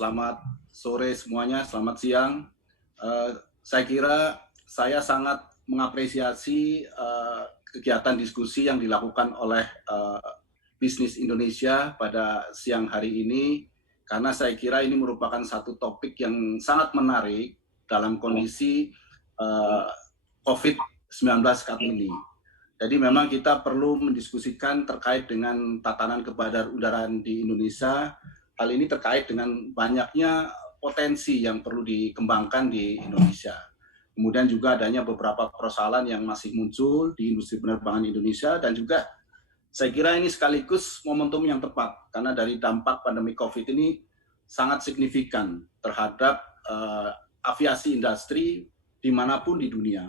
selamat sore semuanya, selamat siang. Saya kira saya sangat mengapresiasi kegiatan diskusi yang dilakukan oleh Bisnis Indonesia pada siang hari ini, karena saya kira ini merupakan satu topik yang sangat menarik dalam kondisi COVID-19 kali ini. Jadi memang kita perlu mendiskusikan terkait dengan tatanan kebadarudara di Indonesia. Hal ini terkait dengan banyaknya potensi yang perlu dikembangkan di Indonesia. Kemudian juga adanya beberapa persoalan yang masih muncul di industri penerbangan Indonesia, dan juga saya kira ini sekaligus momentum yang tepat karena dari dampak pandemi COVID ini sangat signifikan terhadap aviasi industri dimanapun di dunia.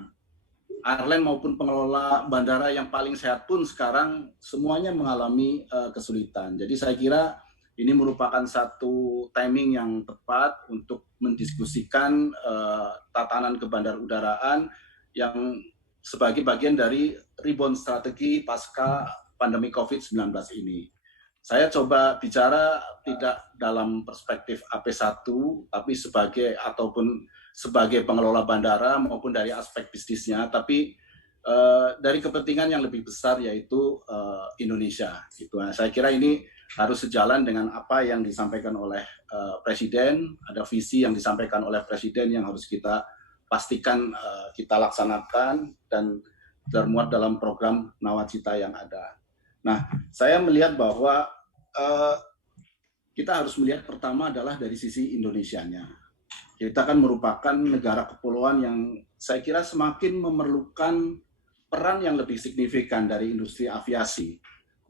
Airline maupun pengelola bandara yang paling sehat pun sekarang semuanya mengalami kesulitan. Jadi saya kira ini merupakan satu timing yang tepat untuk mendiskusikan tatanan kebandarudaraan yang sebagai bagian dari rebound strategi pasca pandemi COVID-19 ini. Saya coba bicara tidak dalam perspektif AP1, tapi sebagai pengelola bandara maupun dari aspek bisnisnya, tapi dari kepentingan yang lebih besar yaitu Indonesia. Gitu. Nah, saya kira ini harus sejalan dengan apa yang disampaikan oleh Presiden, ada visi yang disampaikan oleh Presiden yang harus kita pastikan kita laksanakan dan termuat dalam program Nawacita yang ada. Nah, saya melihat bahwa kita harus melihat pertama adalah dari sisi Indonesianya. Kita kan merupakan negara kepulauan yang saya kira semakin memerlukan peran yang lebih signifikan dari industri aviasi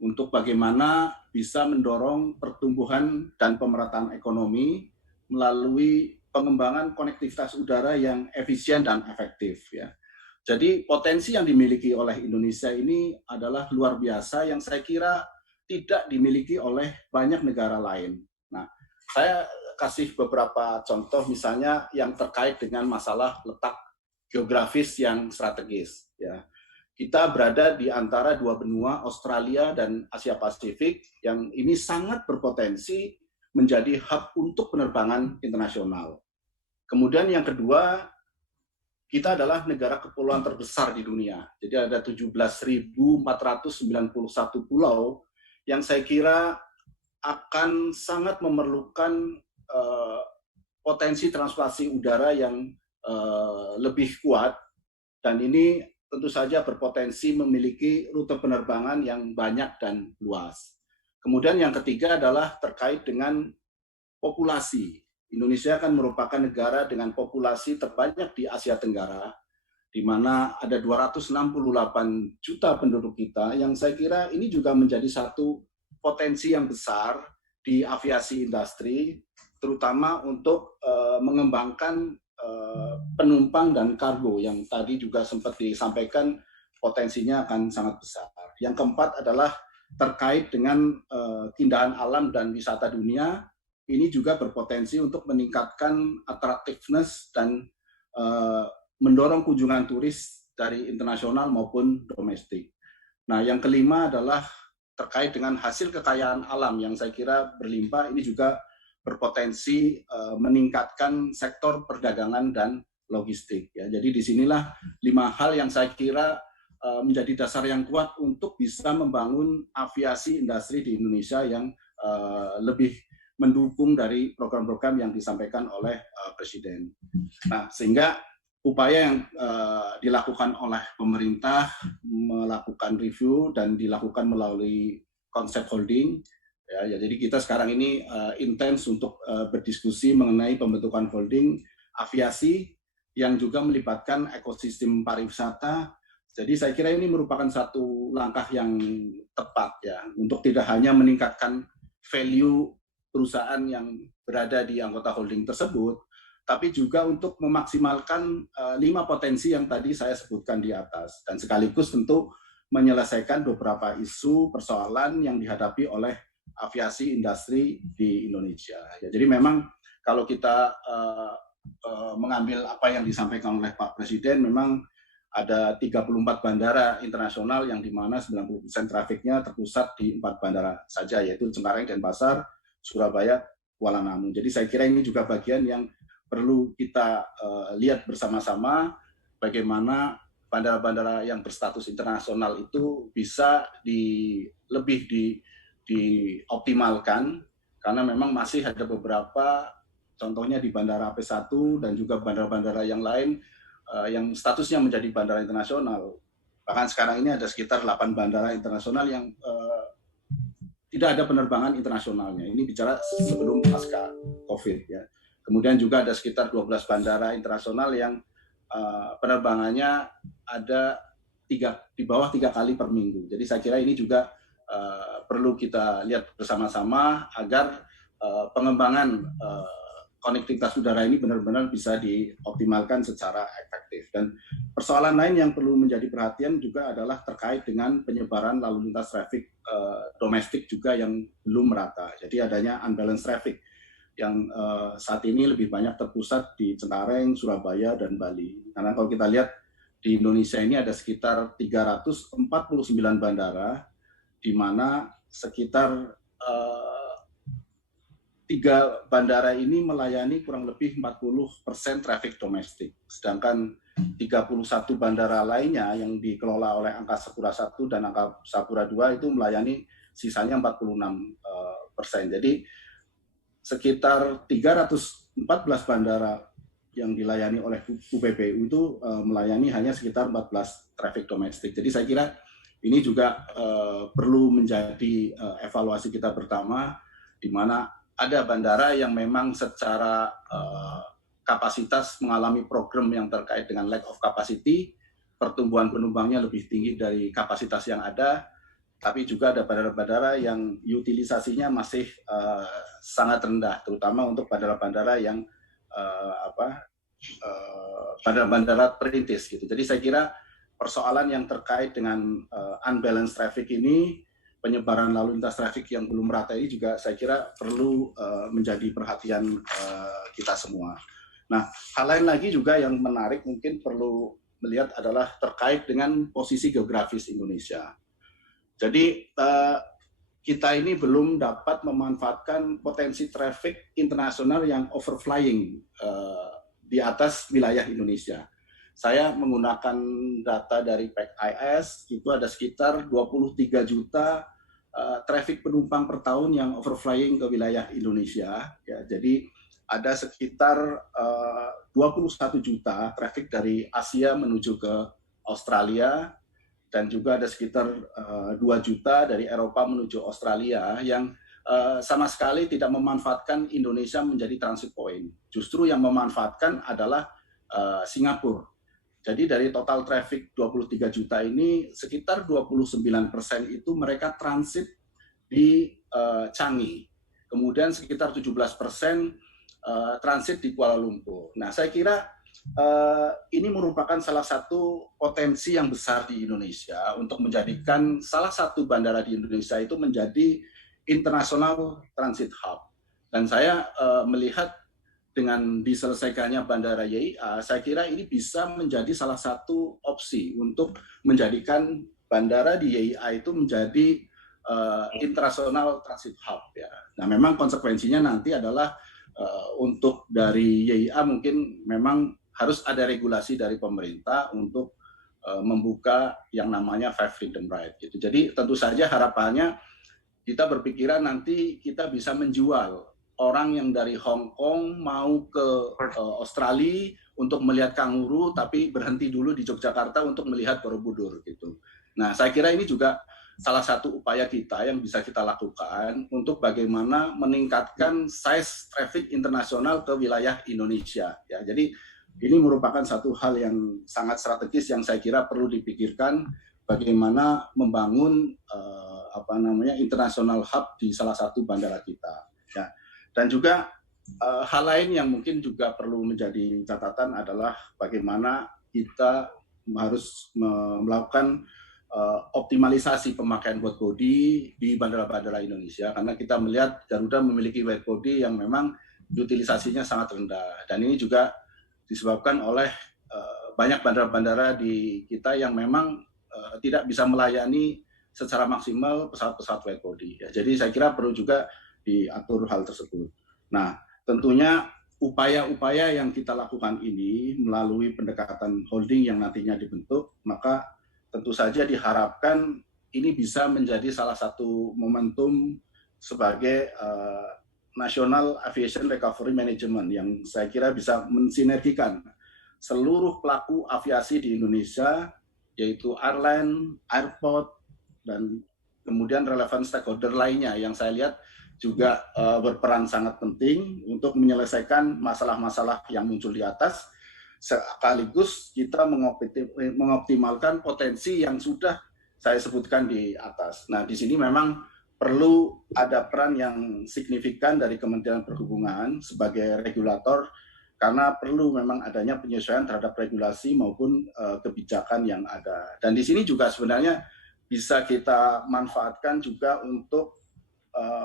untuk bagaimana bisa mendorong pertumbuhan dan pemerataan ekonomi melalui pengembangan konektivitas udara yang efisien dan efektif. Ya. Jadi potensi yang dimiliki oleh Indonesia ini adalah luar biasa yang saya kira tidak dimiliki oleh banyak negara lain. Nah, saya kasih beberapa contoh misalnya yang terkait dengan masalah letak geografis yang strategis. Ya. Kita berada di antara dua benua, Australia dan Asia Pasifik, yang ini sangat berpotensi menjadi hub untuk penerbangan internasional. Kemudian yang kedua, kita adalah negara kepulauan terbesar di dunia. Jadi ada 17.491 pulau yang saya kira akan sangat memerlukan potensi transportasi udara yang lebih kuat, dan ini tentu saja berpotensi memiliki rute penerbangan yang banyak dan luas. Kemudian yang ketiga adalah terkait dengan populasi. Indonesia kan merupakan negara dengan populasi terbanyak di Asia Tenggara, di mana ada 268 juta penduduk kita, yang saya kira ini juga menjadi satu potensi yang besar di aviasi industri, terutama untuk mengembangkan penumpang dan kargo yang tadi juga sempat disampaikan potensinya akan sangat besar. Yang keempat adalah terkait dengan keindahan alam dan wisata dunia. Ini juga berpotensi untuk meningkatkan attractiveness dan mendorong kunjungan turis dari internasional maupun domestik. Nah, yang kelima adalah terkait dengan hasil kekayaan alam yang saya kira berlimpah. Ini juga berpotensi meningkatkan sektor perdagangan dan logistik. Ya. Jadi disinilah 5 hal yang saya kira menjadi dasar yang kuat untuk bisa membangun aviasi industri di Indonesia yang lebih mendukung dari program-program yang disampaikan oleh Presiden. Nah, sehingga upaya yang dilakukan oleh pemerintah melakukan review dan dilakukan melalui konsep holding. Ya, jadi kita sekarang ini intens untuk berdiskusi mengenai pembentukan holding aviasi yang juga melibatkan ekosistem pariwisata. Jadi saya kira ini merupakan satu langkah yang tepat ya untuk tidak hanya meningkatkan value perusahaan yang berada di anggota holding tersebut, tapi juga untuk memaksimalkan 5 potensi yang tadi saya sebutkan di atas, dan sekaligus tentu menyelesaikan beberapa isu persoalan yang dihadapi oleh aviasi industri di Indonesia. Ya, jadi memang kalau kita mengambil apa yang disampaikan oleh Pak Presiden, memang ada 34 bandara internasional yang di mana 90% trafiknya terpusat di 4 bandara saja, yaitu Cengkareng, Denpasar, Surabaya, Kuala Namu. Jadi saya kira ini juga bagian yang perlu kita lihat bersama-sama bagaimana bandara-bandara yang berstatus internasional itu bisa lebih dioptimalkan, karena memang masih ada beberapa, contohnya di Bandara AP1 dan juga bandara-bandara yang lain yang statusnya menjadi bandara internasional. Bahkan sekarang ini ada sekitar 8 bandara internasional yang tidak ada penerbangan internasionalnya. Ini bicara sebelum pasca COVID ya. Kemudian juga ada sekitar 12 bandara internasional yang penerbangannya ada di bawah 3 kali per minggu. Jadi saya kira ini juga perlu kita lihat bersama-sama agar pengembangan konektivitas udara ini benar-benar bisa dioptimalkan secara efektif. Dan persoalan lain yang perlu menjadi perhatian juga adalah terkait dengan penyebaran lalu lintas traffic domestik juga yang belum merata. Jadi adanya unbalanced traffic yang saat ini lebih banyak terpusat di Cengkareng, Surabaya, dan Bali. Karena kalau kita lihat di Indonesia ini ada sekitar 349 bandara, di mana sekitar 3 bandara ini melayani kurang lebih 40% traffic domestik. Sedangkan 31 bandara lainnya yang dikelola oleh Angkasa Pura I dan Angkasa Pura II itu melayani sisanya 46%. Jadi sekitar 314 bandara yang dilayani oleh UPBU itu melayani hanya sekitar 14 traffic domestik. Jadi saya kira ini juga perlu menjadi evaluasi kita pertama, di mana ada bandara yang memang secara kapasitas mengalami program yang terkait dengan lack of capacity, pertumbuhan penumpangnya lebih tinggi dari kapasitas yang ada, tapi juga ada bandara-bandara yang utilisasinya masih sangat rendah, terutama untuk bandara-bandara yang bandara-bandara perintis gitu. Jadi saya kira persoalan yang terkait dengan unbalanced traffic ini, penyebaran lalu lintas traffic yang belum merata ini juga saya kira perlu menjadi perhatian kita semua. Nah, hal lain lagi juga yang menarik mungkin perlu melihat adalah terkait dengan posisi geografis Indonesia. Jadi kita ini belum dapat memanfaatkan potensi traffic internasional yang overflying di atas wilayah Indonesia. Saya menggunakan data dari PACIS, itu ada sekitar 23 juta traffic penumpang per tahun yang overflying ke wilayah Indonesia. Ya, jadi ada sekitar 21 juta traffic dari Asia menuju ke Australia, dan juga ada sekitar 2 juta dari Eropa menuju Australia yang sama sekali tidak memanfaatkan Indonesia menjadi transit point. Justru yang memanfaatkan adalah Singapura. Jadi dari total traffic 23 juta ini, sekitar 29% itu mereka transit di Changi. Kemudian sekitar 17% transit di Kuala Lumpur. Nah, saya kira ini merupakan salah satu potensi yang besar di Indonesia untuk menjadikan salah satu bandara di Indonesia itu menjadi international transit hub. Dan saya melihat dengan diselesaikannya bandara YIA, saya kira ini bisa menjadi salah satu opsi untuk menjadikan bandara di YIA itu menjadi international transit hub. Ya. Nah, memang konsekuensinya nanti adalah untuk dari YIA mungkin memang harus ada regulasi dari pemerintah untuk membuka yang namanya Five Freedom Ride. Gitu. Jadi tentu saja harapannya kita berpikiran nanti kita bisa menjual orang yang dari Hong Kong mau ke Australia untuk melihat kanguru, tapi berhenti dulu di Yogyakarta untuk melihat Borobudur gitu. Nah, saya kira ini juga salah satu upaya kita yang bisa kita lakukan untuk bagaimana meningkatkan size traffic internasional ke wilayah Indonesia. Ya, jadi ini merupakan satu hal yang sangat strategis yang saya kira perlu dipikirkan bagaimana membangun international hub di salah satu bandara kita. Ya. Dan juga hal lain yang mungkin juga perlu menjadi catatan adalah bagaimana kita harus melakukan optimalisasi pemakaian wide body di bandara-bandara Indonesia, karena kita melihat Garuda memiliki wide body yang memang utilisasinya sangat rendah, dan ini juga disebabkan oleh banyak bandara-bandara di kita yang memang tidak bisa melayani secara maksimal pesawat-pesawat wide body. Ya, jadi saya kira perlu juga diatur hal tersebut. Nah, tentunya upaya-upaya yang kita lakukan ini melalui pendekatan holding yang nantinya dibentuk, maka tentu saja diharapkan ini bisa menjadi salah satu momentum sebagai National Aviation Recovery Management yang saya kira bisa mensinergikan seluruh pelaku aviasi di Indonesia, yaitu airline, airport, dan kemudian relevan stakeholder lainnya yang saya lihat juga berperan sangat penting untuk menyelesaikan masalah-masalah yang muncul di atas, sekaligus kita mengoptimalkan potensi yang sudah saya sebutkan di atas. Nah, di sini memang perlu ada peran yang signifikan dari Kementerian Perhubungan sebagai regulator, karena perlu memang adanya penyesuaian terhadap regulasi maupun kebijakan yang ada. Dan di sini juga sebenarnya bisa kita manfaatkan juga untuk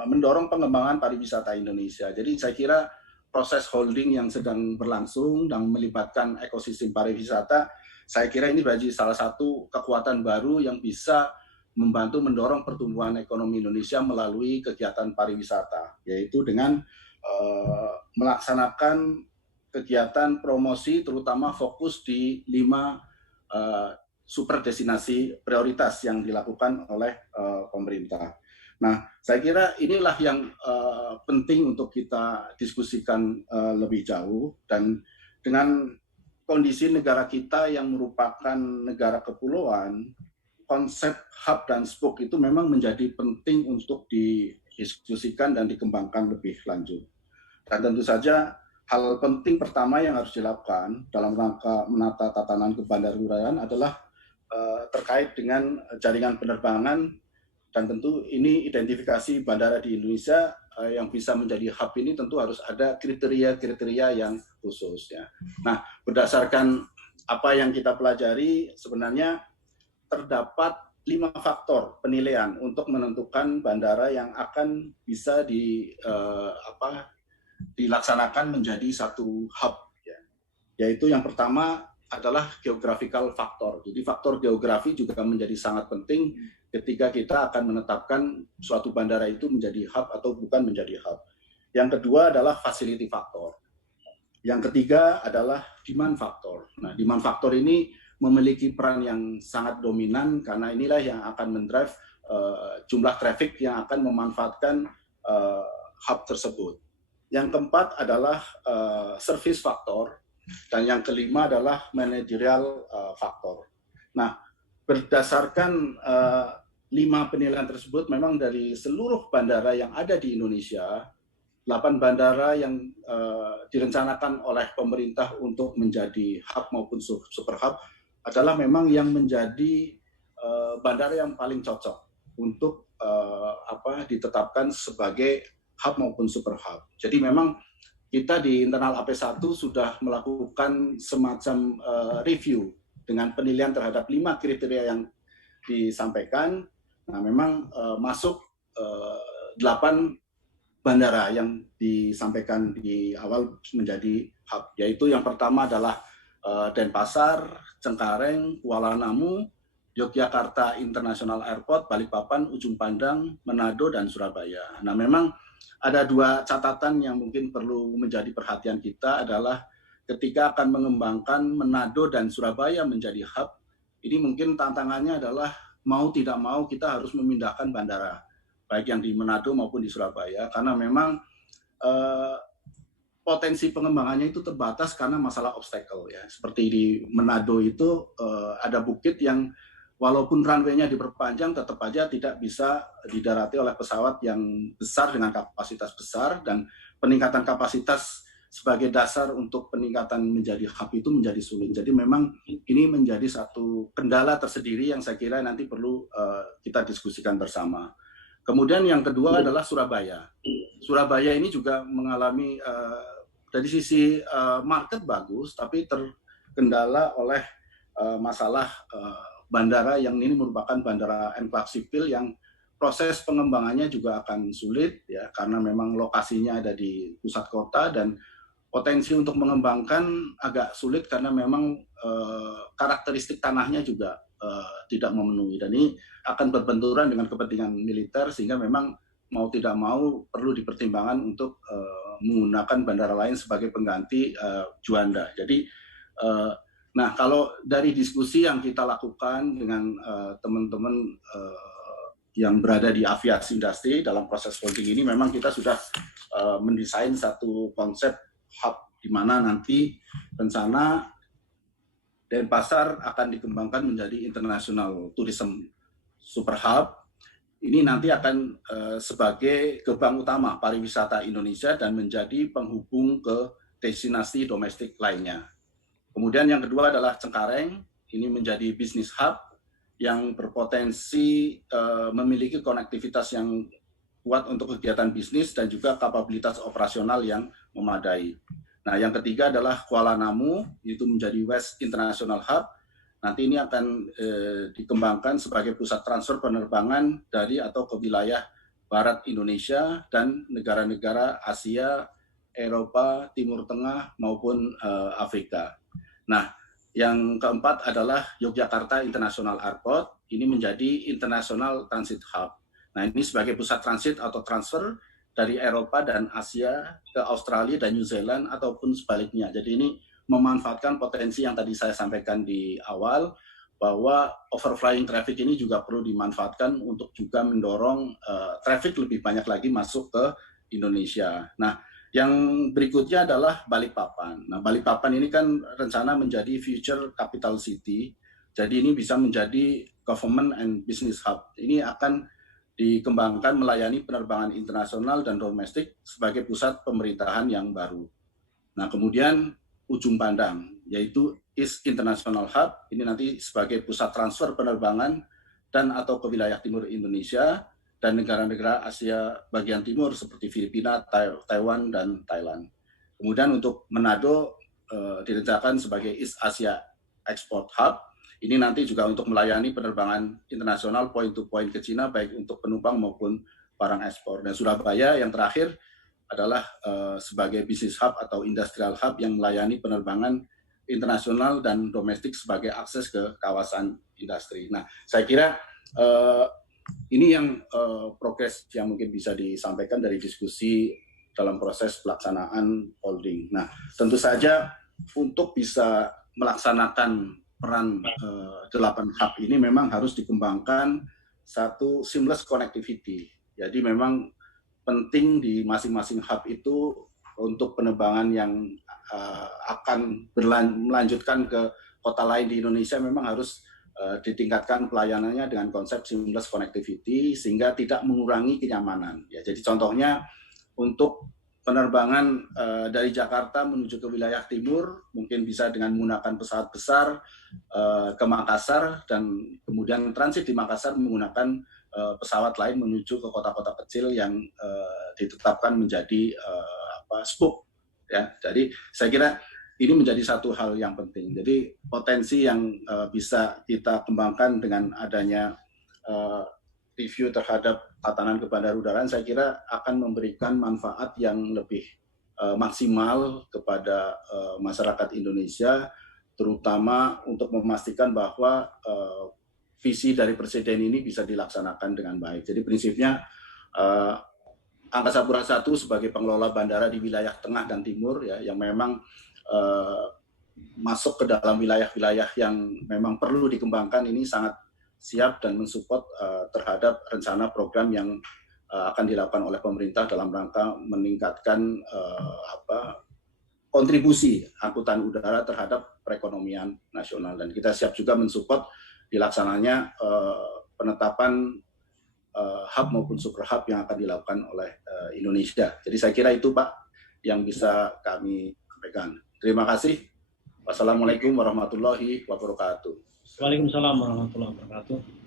mendorong pengembangan pariwisata Indonesia. Jadi saya kira proses holding yang sedang berlangsung dan melibatkan ekosistem pariwisata, saya kira ini menjadi salah satu kekuatan baru yang bisa membantu mendorong pertumbuhan ekonomi Indonesia melalui kegiatan pariwisata, yaitu dengan melaksanakan kegiatan promosi terutama fokus di 5 super destinasi prioritas yang dilakukan oleh pemerintah. Nah, saya kira inilah yang penting untuk kita diskusikan lebih jauh, dan dengan kondisi negara kita yang merupakan negara kepulauan, konsep hub dan spoke itu memang menjadi penting untuk didiskusikan dan dikembangkan lebih lanjut. Dan tentu saja hal penting pertama yang harus dilakukan dalam rangka menata tatanan kebandarwilayaan adalah terkait dengan jaringan penerbangan, dan tentu ini identifikasi bandara di Indonesia yang bisa menjadi hub ini tentu harus ada kriteria-kriteria yang khusus ya. Nah, berdasarkan apa yang kita pelajari, sebenarnya terdapat 5 faktor penilaian untuk menentukan bandara yang akan bisa dilaksanakan menjadi satu hub ya. Yaitu yang pertama adalah geographical factor. Jadi faktor geografi juga menjadi sangat penting ketika kita akan menetapkan suatu bandara itu menjadi hub atau bukan menjadi hub. Yang kedua adalah facility factor. Yang ketiga adalah demand factor. Nah, demand factor ini memiliki peran yang sangat dominan karena inilah yang akan mendrive jumlah traffic yang akan memanfaatkan hub tersebut. Yang keempat adalah service factor, dan yang kelima adalah managerial factor. Nah, berdasarkan 5 penilaian tersebut, memang dari seluruh bandara yang ada di Indonesia, 8 bandara yang direncanakan oleh pemerintah untuk menjadi hub maupun super hub adalah memang yang menjadi bandara yang paling cocok untuk ditetapkan sebagai hub maupun super hub. Jadi memang kita di internal AP1 sudah melakukan semacam review dengan penilaian terhadap 5 kriteria yang disampaikan. Nah, memang masuk 8 bandara yang disampaikan di awal menjadi hub, yaitu yang pertama adalah Denpasar, Cengkareng, Kuala Namu, Yogyakarta International Airport, Balikpapan, Ujung Pandang, Manado, dan Surabaya. Nah, memang ada 2 catatan yang mungkin perlu menjadi perhatian kita adalah ketika akan mengembangkan Manado dan Surabaya menjadi hub, ini mungkin tantangannya adalah mau tidak mau kita harus memindahkan bandara, baik yang di Manado maupun di Surabaya, karena memang potensi pengembangannya itu terbatas karena masalah obstacle ya. Seperti di Manado itu ada bukit yang walaupun runway-nya diperpanjang tetap aja tidak bisa didarati oleh pesawat yang besar dengan kapasitas besar, dan peningkatan kapasitas sebagai dasar untuk peningkatan menjadi hub itu menjadi sulit. Jadi memang ini menjadi satu kendala tersendiri yang saya kira nanti perlu kita diskusikan bersama. Kemudian yang kedua adalah Surabaya. Surabaya ini juga mengalami dari sisi market bagus, tapi terkendala oleh masalah bandara yang ini merupakan bandara enklavs sipil yang proses pengembangannya juga akan sulit ya, karena memang lokasinya ada di pusat kota dan potensi untuk mengembangkan agak sulit karena memang karakteristik tanahnya juga tidak memenuhi, dan ini akan berbenturan dengan kepentingan militer sehingga memang mau tidak mau perlu dipertimbangkan untuk menggunakan bandara lain sebagai pengganti Juanda. Jadi, nah kalau dari diskusi yang kita lakukan dengan teman-teman yang berada di aviasi industri dalam proses folding ini, memang kita sudah mendesain satu konsep hub di mana nanti rencana Denpasar akan dikembangkan menjadi International Tourism Super Hub. Ini nanti akan sebagai gerbang utama pariwisata Indonesia dan menjadi penghubung ke destinasi domestik lainnya. Kemudian yang kedua adalah Cengkareng, ini menjadi business hub yang berpotensi memiliki konektivitas yang kuat untuk kegiatan bisnis dan juga kapabilitas operasional yang memadai. Nah, yang ketiga adalah Kuala Namu, itu menjadi West International Hub. Nanti ini akan dikembangkan sebagai pusat transfer penerbangan dari atau ke wilayah Barat Indonesia dan negara-negara Asia, Eropa, Timur Tengah maupun Afrika. Nah, yang keempat adalah Yogyakarta International Airport, ini menjadi International Transit Hub. Nah, ini sebagai pusat transit atau transfer dari Eropa dan Asia ke Australia dan New Zealand ataupun sebaliknya. Jadi ini memanfaatkan potensi yang tadi saya sampaikan di awal, bahwa overflying traffic ini juga perlu dimanfaatkan untuk juga mendorong traffic lebih banyak lagi masuk ke Indonesia. Nah, yang berikutnya adalah Balikpapan. Nah, Balikpapan ini kan rencana menjadi future capital city. Jadi ini bisa menjadi government and business hub. Ini akan dikembangkan melayani penerbangan internasional dan domestik sebagai pusat pemerintahan yang baru. Nah, kemudian Ujung Pandang, yaitu East International Hub, ini nanti sebagai pusat transfer penerbangan dan atau ke wilayah timur Indonesia dan negara-negara Asia bagian timur seperti Filipina, Taiwan, dan Thailand. Kemudian untuk Manado direncanakan sebagai East Asia Export Hub. Ini nanti juga untuk melayani penerbangan internasional point to point ke Cina, baik untuk penumpang maupun barang ekspor. Dan Surabaya yang terakhir adalah sebagai business hub atau industrial hub yang melayani penerbangan internasional dan domestik sebagai akses ke kawasan industri. Nah, saya kira ini yang progres yang mungkin bisa disampaikan dari diskusi dalam proses pelaksanaan holding. Nah, tentu saja untuk bisa melaksanakan peran 8 hub ini memang harus dikembangkan satu seamless connectivity. Jadi memang penting di masing-masing hub itu untuk penerbangan yang akan melanjutkan ke kota lain di Indonesia memang harus ditingkatkan pelayanannya dengan konsep seamless connectivity sehingga tidak mengurangi kenyamanan. Ya, jadi contohnya untuk penerbangan dari Jakarta menuju ke wilayah timur mungkin bisa dengan menggunakan pesawat besar ke Makassar dan kemudian transit di Makassar menggunakan pesawat lain menuju ke kota-kota kecil yang ditetapkan menjadi spoke. Ya, jadi saya kira ini menjadi satu hal yang penting. Jadi potensi yang bisa kita kembangkan dengan adanya review terhadap tatanan kebandarudaraan, saya kira akan memberikan manfaat yang lebih maksimal kepada masyarakat Indonesia, terutama untuk memastikan bahwa visi dari Presiden ini bisa dilaksanakan dengan baik. Jadi prinsipnya Angkasa Pura I sebagai pengelola bandara di wilayah tengah dan timur ya, yang memang masuk ke dalam wilayah-wilayah yang memang perlu dikembangkan ini sangat siap dan mensupport terhadap rencana program yang akan dilakukan oleh pemerintah dalam rangka meningkatkan kontribusi angkutan udara terhadap perekonomian nasional, dan kita siap juga mensupport dilaksananya penetapan hub maupun super hub yang akan dilakukan oleh Indonesia. Jadi saya kira itu Pak yang bisa kami sampaikan. Terima kasih. Wassalamualaikum warahmatullahi wabarakatuh. Waalaikumsalam warahmatullahi wabarakatuh.